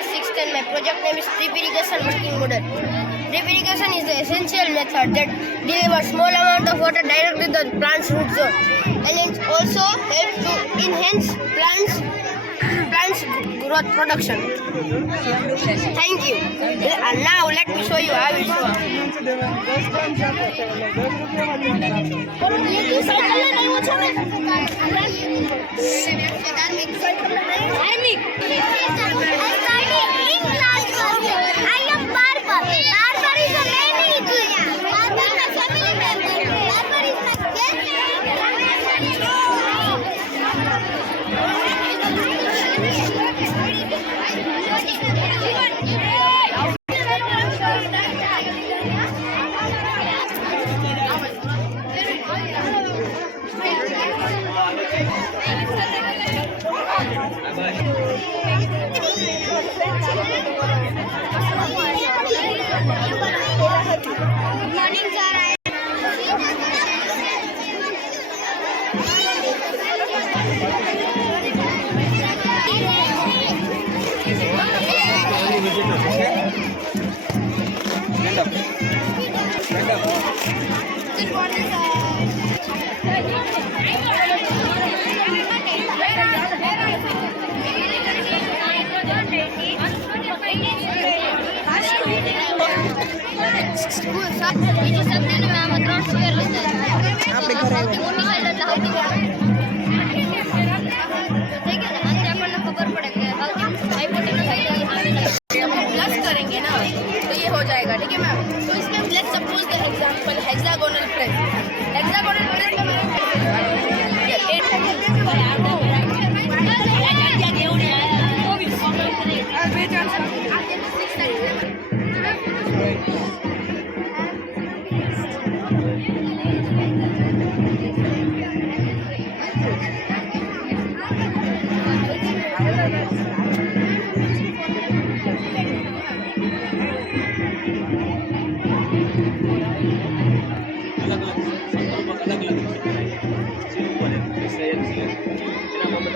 class 6th and my project name is drip irrigation working model. Drip irrigation is the essential method that delivers small amount of water directly to the plant's root zone and it also helps to enhance plants growth production. Thank you. And now let me show you how it's works. Plus करेंगे ना तो ये हो जाएगा, ठीक है ma'am. तो इसमें let's suppose the example hexagonal press. Hexagonal press में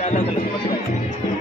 अलग अलग